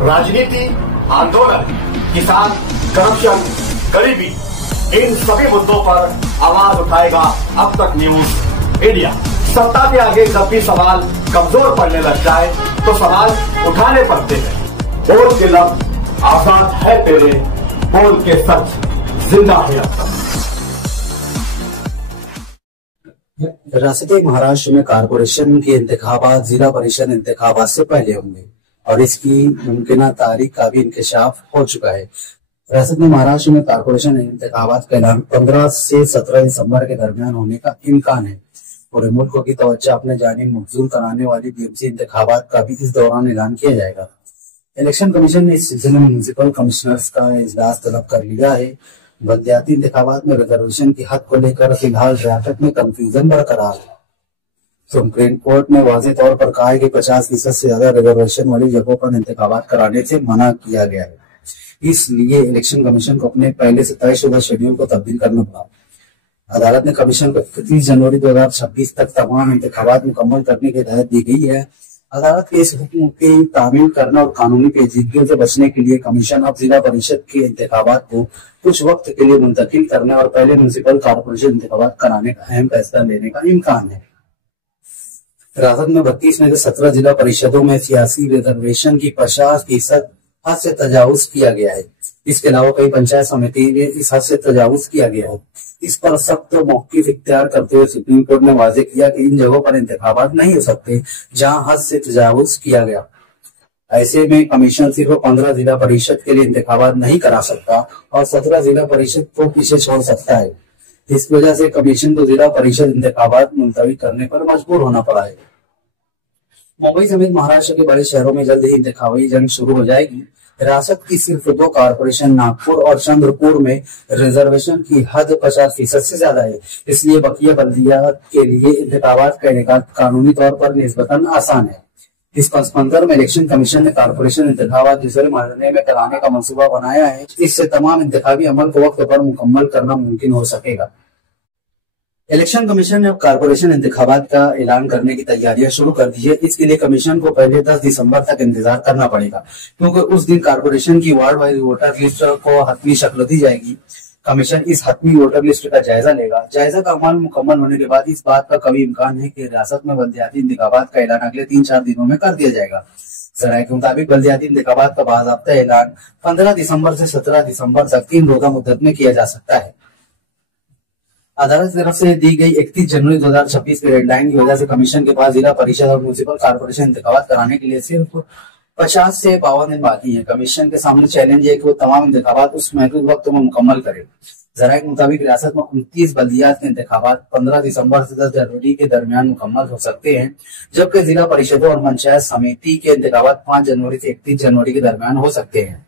राजनीति, आंदोलन, किसान, करप्शन, गरीबी, इन सभी मुद्दों पर आवाज उठाएगा अब तक न्यूज इंडिया। सत्ता के आगे जब भी सवाल कमजोर पड़ने लग जाए तो सवाल उठाने पड़ते हैं। बोल के लफ्ज आजाद है तेरे, बोल के सच जिंदा है अब तक। रियासत महाराष्ट्र में कारपोरेशन के इंतखाबात जिला परिषद इंतखाबात से पहले होंगे और इसकी मुमकिन तारीख का भी इंकशाफ हो चुका है। रियासत में महाराष्ट्र में कारपोरेशन इंतखाबात का ऐलान 15 से 17 दिसंबर के दरमियान होने का इम्कान है। पूरे मुल्क की तवज्जो अपने जानिब मबजूल कराने वाली बीएमसी इंतखाबात का भी इस दौरान ऐलान किया जाएगा। इलेक्शन कमीशन ने इस सिलसिले में म्यूनिसिपल कमिश्नर्स का इजलास तलब कर लिया है। बल्दियाती इंतखाबात में रिजर्वेशन की हद को लेकर फिलहाल रियासत में कंफ्यूजन बरकरार है। सुप्रीम कोर्ट ने वाज़ेह तौर पर कहा है कि 50% से ज्यादा रिजर्वेशन वाली जगहों पर इंतखाबात कराने से मना किया गया है। इसलिए इलेक्शन कमीशन को अपने पहले से तयशुदा शेड्यूल को तब्दील करना पड़ा। अदालत ने कमीशन को 30 जनवरी 2026 तक तमाम इंतखाबात मुकम्मल करने की हिदायत दी गई है। अदालत के इस हुक्म की तामील करना और कानूनी पेचीदगियों से बचने के लिए कमीशन अब जिला परिषद के इंतखाबात को कुछ वक्त के लिए मुंतकिल करने और पहले म्यूनिसिपल कारपोरेशन इंतखाबात कराने का अहम फैसला लेने का इम्कान है। रियासत में 32 में से 17 जिला परिषदों में सियासी रिजर्वेशन की 50% हद से तजावुज किया गया है। इसके अलावा कई पंचायत समिति में इस हद से तजावुज किया गया है। इस पर सख्त मौक़िफ़ इख्तियार करते हुए सुप्रीम कोर्ट ने वाज़ेह किया कि इन जगहों पर इंतखाबात नहीं हो सकते जहां हद से तजावुज किया गया। ऐसे में कमीशन सिर्फ 15 जिला परिषद के लिए इंतखाबात नहीं करा सकता और 17 जिला परिषद को पीछे छोड़ सकता है। इस वजह से कमीशन को जिला परिषद इंतखाबात मुलतवी करने पर मजबूर होना पड़ा है। मुंबई समेत महाराष्ट्र के बड़े शहरों में जल्द ही इंतखाबी जंग शुरू हो जाएगी। रियासत की सिर्फ 2 कारपोरेशन नागपुर और चंद्रपुर में रिजर्वेशन की हद 50% से ज्यादा है। इसलिए बकिया बल्दियात के लिए इंतखाबात का इनेकाद कानूनी तौर पर निस्बतन आसान है। इस पस मंजर में इलेक्शन कमीशन ने कारपोरेशन इंतखाबात दूसरे महीने में कराने का मंसूबा बनाया है। इससे तमाम इंतखाबी अमल को वक्त पर मुकम्मल करना मुमकिन हो सकेगा। इलेक्शन कमीशन ने अब कारपोरेशन इंतखाबात का ऐलान करने की तैयारियां शुरू कर दी है। इसके लिए कमीशन को पहले 10 दिसंबर तक इंतजार करना पड़ेगा, क्योंकि उस दिन कारपोरेशन की वार्ड वाइज वोटर लिस्ट को हतमी शक्ल दी जाएगी। कमीशन इस हतमी वोटर लिस्ट का जायजा लेगा। जायजा का अमल मुकम्मल होने के बाद इस बात का कभी इम्कान है कि रियासत में बल्दियाती इंतखाबात का ऐलान अगले 3-4 दिनों में कर दिया जाएगा। ज़राए के मुताबिक बल्दियाती इंतखाबात का बाज़ाब्ता ऐलान 15 दिसंबर से 17 दिसंबर तक 3 रोजा मुद्दत में किया जा सकता है। अदालत की तरफ से दी गई 31 जनवरी 2026 की डेडलाइन की वजह से कमीशन के पास जिला परिषद और म्यूनिसिपल कारपोरेशन इंतखाबात कराने के लिए सिर्फ 50 से 52 दिन बाकी है। कमीशन के सामने चैलेंज है कि वो तमाम इंतखाबात उस महदूद वक्त में मुकम्मल करे। ज़राए के मुताबिक रियासत में 29 बल्दियात के इंतखाबात 15 दिसंबर से 10 जनवरी के दरमियान मुकम्मल हो सकते हैं, जबकि जिला परिषदों और पंचायत समिति के इंतखाबात 5 जनवरी से 31 जनवरी के दरमियान हो सकते हैं।